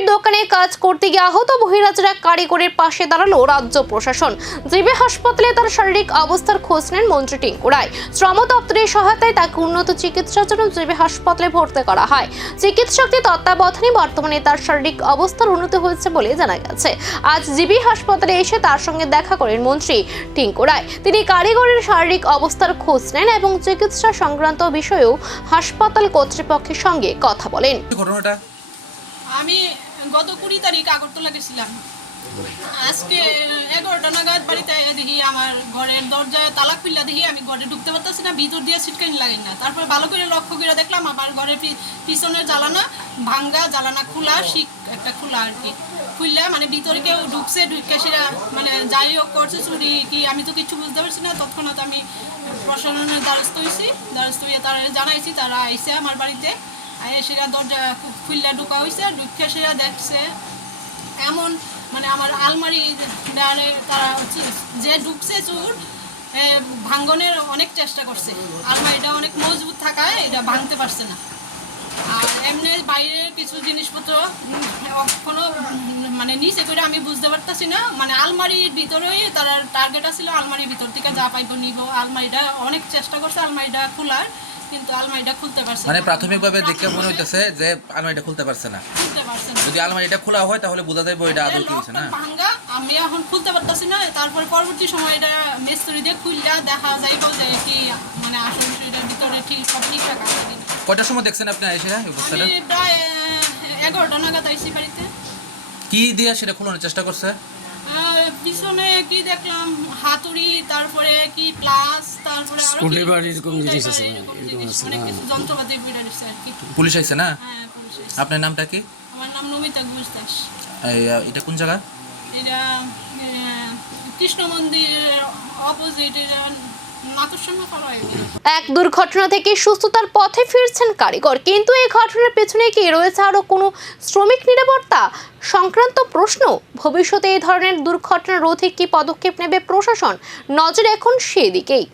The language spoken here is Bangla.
মুদির দোকানে কাজ করতে গিয়ে আহত বহিরাজ্যের এক কারিগরের পাশে দাঁড়ালো রাজ্য প্রশাসন। জিবি হাসপাতালে তার শারীরিক অবস্থার খোঁজ নেন মন্ত্রী টিঙ্কু রায়। শ্রম দপ্তরের সহায়তায় তাকে উন্নত চিকিৎসার জন্য জিবি হাসপাতালে ভর্তি করা হয়। চিকিৎসকদের তত্ত্বাবধানে বর্তমানে তার শারীরিক অবস্থার উন্নতি হয়েছে বলে জানা গেছে। আজ জিবি হাসপাতালে এসে তার সঙ্গে দেখা করেন মন্ত্রী টিঙ্কু রায়। তিনি কারিগরের শারীরিক অবস্থার খোঁজ নেন এবং চিকিৎসা সংক্রান্ত বিষয়েও হাসপাতাল কর্তৃপক্ষের সঙ্গে কথা বলেন। ঘটনাটা আমি গত 20 তারিখ আগরতলা গেছিলাম। আজকে 11টা নাগাদ বাড়িতে দেখি আমার ঘরের দরজায় তালা খুললা, দেখি আমি ঘরে ঢুকতে পারতেছি না, ভিতর দিয়ে সিটকানি লাগে না। তারপর ভালো করে লক্ষ্য করে দেখলাম আমার ঘরের পিছনের জ্বালানা ভাঙ্গা, জ্বালানা খোলা, শিক একটা খোলা আর কি, খুললা মানে ভিতরে কেউ ঢুকছে, ঢুকে সেটা মানে যাই হোক করছে চুরি কি আমি তো কিছু বুঝতে পারছি না। তৎক্ষণাৎ আমি প্রশাসনের দ্বারস্থ হয়েছি, দ্বারস্থ হয়ে তারা জানাইছি, তারা আইসে আমার বাড়িতে সেটা দরজা খুললা ঢুকা হয়েছে। ঢুকে সেটা দেখছে এমন মানে আমার আলমারি তারা যে ঢুকছে চোর ভাঙ্গনের অনেক চেষ্টা করছে। আলমারিটা অনেক মজবুত থাকায় এটা ভাঙতে পারছে না। আর এমনি বাইরের কিছু জিনিসপত্র কোনো মানে নিচে করে আমি বুঝতে পারতেছি না, মানে আলমারির ভিতরেই তারা টার্গেট ছিল, আলমারির ভিতর থেকে যা পাইব নিব। আলমারিটা অনেক চেষ্টা করছে আলমারিটা খোলার, কিন্তু আলমারিটা খুলতে পারছে না। মানে প্রাথমিকভাবে দেখে মনে হইতেছে যে আলমারিটা খুলতে পারছে না। যদি আলমারিটা খোলা হয় তাহলে বোঝা যাবে এটা আদৌ কি হইছে না। ভাঙা আমি এখন খুলতে পারতাছি না। তারপর পরবর্তী সময় এটা মিস্ত্রি দিয়ে খুললা দেখা যাইব যে কি মানে আসলে এটার ভিতরে ঠিক সব ঠিকঠাক আছে কিনা। কয়টার সময় দেখছেন আপনি এসে অবস্থাটা? আমি প্রায় 11টা নাগাদ আইছি বাড়িতে। কি দিয়ে সেটা খোলানোর চেষ্টা করছে? পিছনে কি দেখলাম হাতুড়ি, তারপরে কি প্লাস, তারপরে স্ক্রুড্রাইভার এরকম জিনিস আছে, অনেক কিছু যন্ত্রপাতি বের হইছে আর কি। পুলিশ আইছে না? হ্যাঁ, পুলিশ আইছে। আপনার নামটা কি? আমার নাম নমিতা ঘোষ দাস। এটা কোন জায়গা? এটা কৃষ্ণ মন্দিরের অপোজিট, এক দুর্ঘটনা থেকে সুস্থতার পথে ফিরছেন কারিগর, কিন্তু এই ঘটনার পেছনে কি রয়েছে আরো কোনো শ্রমিক নিরাপত্তা সংক্রান্ত প্রশ্ন? ভবিষ্যতে এই ধরনের দুর্ঘটনা রোধে কি পদক্ষেপ নেবে প্রশাসন? নজর এখন সেদিকেই।